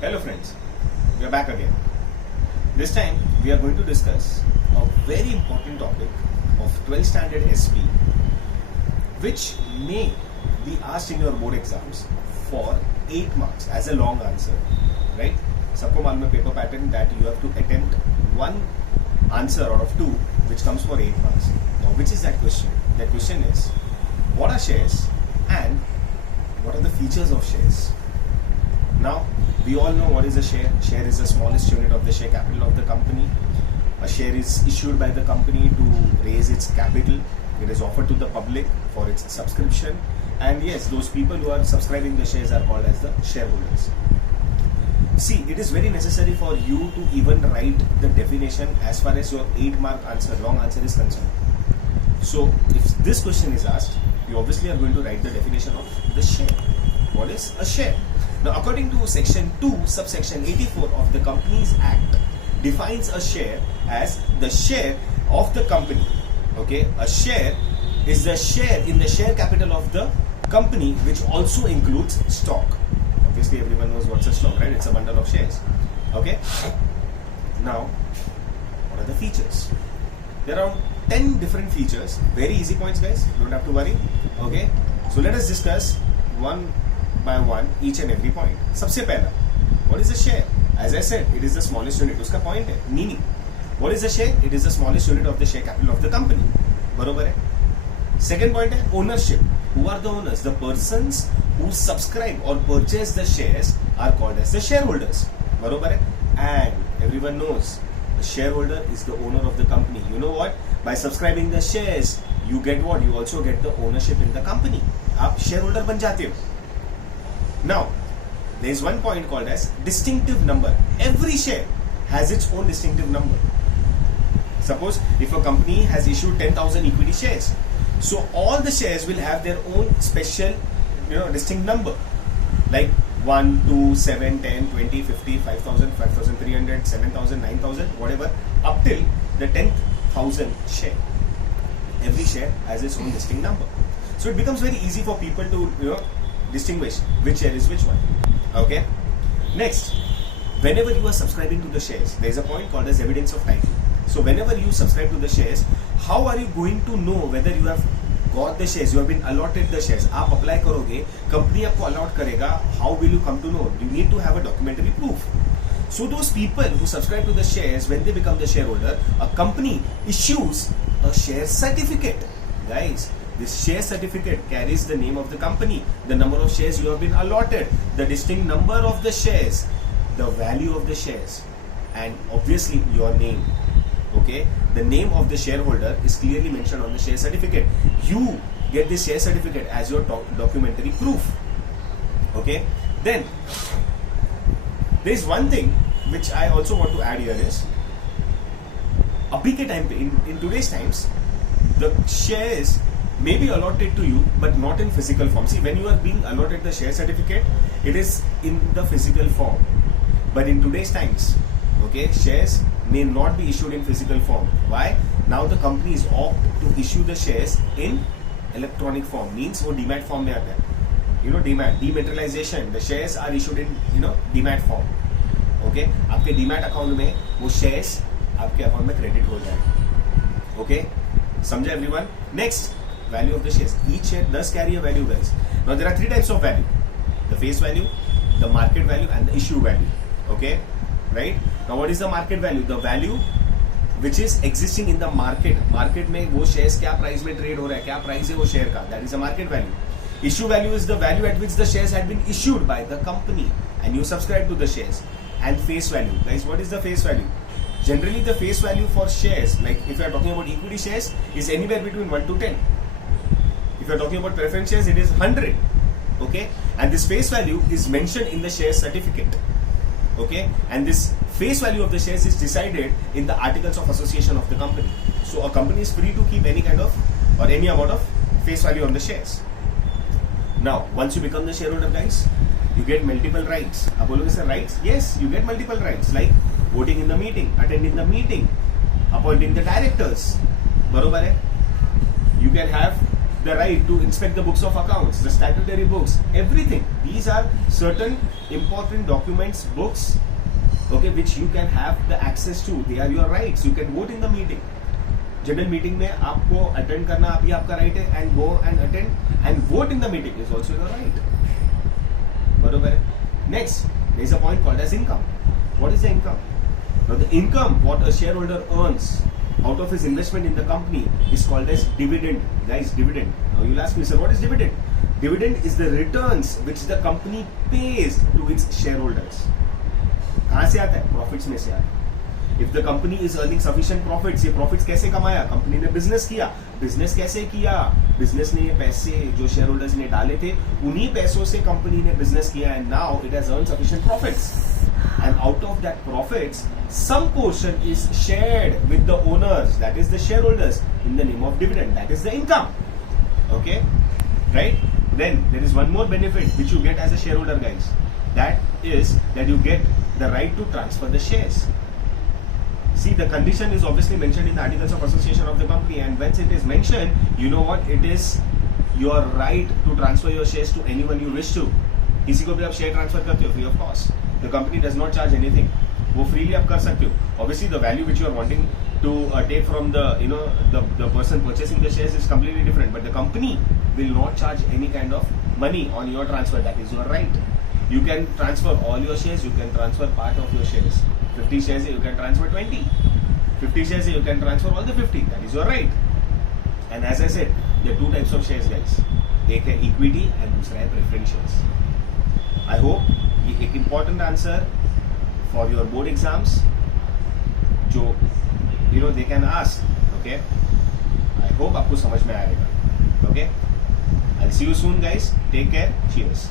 Hello friends, we are back again. This time we are going to discuss a very important topic of 12th standard SP which may be asked in your board exams for 8 marks as a long answer, right? सबको मालूम है paper pattern that you have to attempt one answer out of 2 which comes for 8 marks. Now which is that question? That question is, what are shares and what are the features of shares? Now, we all know what is a share. Share is the smallest unit of the share capital of the company. A share is issued by the company to raise its capital. It is offered to the public for its subscription. And yes, those people who are subscribing the shares are called as the shareholders. See, it is very necessary for you to even write the definition as far as your 8-mark answer, long answer is concerned. So, if this question is asked, you obviously are going to write the definition of the share. What is a share? Now, according to section 2, subsection 84 of the Companies Act, defines a share as the share of the company. Okay, a share is the share in the share capital of the company, which also includes stock. Obviously, everyone knows what's a stock, right? It's a bundle of shares. Okay. Now, what are the features? There are 10 different features. Very easy points, guys. Don't have to worry. Okay. So let us discuss one by one each and every point. सबसे पहला, what is a share? As I said, it is the smallest unit. उसका point है, meaning. What is a share? It is the smallest unit of the share capital of the company. बरोबर है. Second point है ownership. Who are the owners? The persons who subscribe or purchase the shares are called as the shareholders. बरोबर है. And everyone knows the shareholder is the owner of the company. You know what? By subscribing the shares, you get what? You also get the ownership in the company. आप shareholder बन जाते हो. Now, there is one point called as distinctive number. Every share has its own distinctive number. Suppose if a company has issued 10,000 equity shares, so all the shares will have their own special, distinct number, like 1, 2, 7, 10, 20, 50, 5,000, 5,300, 7,000, 9,000, whatever, up till the 10,000 share. Every share has its own distinct number. So it becomes very easy for people to, distinguish which share is which one. Okay. Next, whenever you are subscribing to the shares, there is a point called as evidence of title. So whenever you subscribe to the shares, how are you going to know whether you have got the shares, you have been allotted the shares? आप apply करोगे, company आपको allot करेगा. How will you come to know? You need to have a documentary proof. So those people who subscribe to the shares, when they become the shareholder, a company issues a share certificate. Guys, this share certificate carries the name of the company, the number of shares you have been allotted, the distinct number of the shares, the value of the shares, and obviously your name. Okay, the name of the shareholder is clearly mentioned on the share certificate. You get this share certificate as your documentary proof. Okay, then there is one thing which I also want to add here is, अभी के time पे, in today's times, the shares may be allotted to you but not in physical form. See, when you are being allotted the share certificate, it is in the physical form. But in today's times, okay, shares may not be issued in physical form. Why? Now the company is opt to issue the shares in electronic form. Means वो demat form में आता है. Demat, dematerialization. The shares are issued in demat form. Okay, आपके demat account में वो shares आपके account में credit हो जाए. Okay, समझा everyone? Next, value of the shares. Each share does carry a value, guys. Now there are 3 types of value: the face value, the market value, and the issue value. Okay, right? Now what is the market value? The value which is existing in the market. Market में वो shares क्या price में trade हो रहा है, क्या price है वो share का. That is the market value. Issue value is the value at which the shares had been issued by the company and you subscribe to the shares. And face value, guys, what is the face value? Generally, the face value for shares, like if you are talking about equity shares, is anywhere between 1 to 10. If you are talking about preference shares, it is 100. Okay, and this face value is mentioned in the share certificate. Okay, and this face value of the shares is decided in the articles of association of the company. So a company is free to keep any kind of or any amount of face value on the shares. Now, once you become the shareholder, guys, you get multiple rights. आप बोलोगे sir rights? Yes, you get multiple rights like voting in the meeting, attending the meeting, appointing the directors. बरोबर है? You can have the right to inspect the books of accounts, the statutory books, everything. These are certain important documents, books, okay, which you can have the access to. They are your rights. You can vote in the meeting. General meeting में आपको attend करना अभी आपका right है, and go and attend and vote in the meeting is also your right. बरोबर है. Next, there is a point called as income. What is the income? Now the income what a share holder earns out of his investment in the company is called as dividend. Guys, dividend. Now you'll ask me, sir, what is dividend? Dividend is the returns which the company pays to its shareholders. कहाँ से आता है? Profits में से आता है. If the company is earning sufficient profits, ये profits कैसे कमाया? कंपनी ने business किया. Business कैसे किया? Business ने ये पैसे जो shareholders ने डाले थे, उन्हीं पैसों से कंपनी ने business किया, and now it has earned sufficient profits. And out of that profits, some portion is shared with the owners, that is the shareholders, in the name of dividend. That is the income. Okay, right? Then there is one more benefit which you get as a shareholder, guys. That is that you get the right to transfer the shares. See, the condition is obviously mentioned in the Articles of Association of the company, and once it is mentioned, you know what? It is your right to transfer your shares to anyone you wish to. किसी को भी आप share transfer करते हो free of cost. The company does not charge anything. वो freely आप कर सकते हो. Obviously the value which you are wanting to take from the person purchasing the shares is completely different, but the company will not charge any kind of money on your transfer. That is your right. You can transfer all your shares, you can transfer part of your shares. 50 shares you can transfer 20. 50 shares you can transfer all the 50. That is your right. And as I said, there are two types of shares, guys. एक है equity and दूसरा है preference shares. I hope ये एक important answer for your board exams जो they can ask. Okay. I hope आपको समझ में आएगा. Okay. I'll see you soon, guys. Take care. Cheers.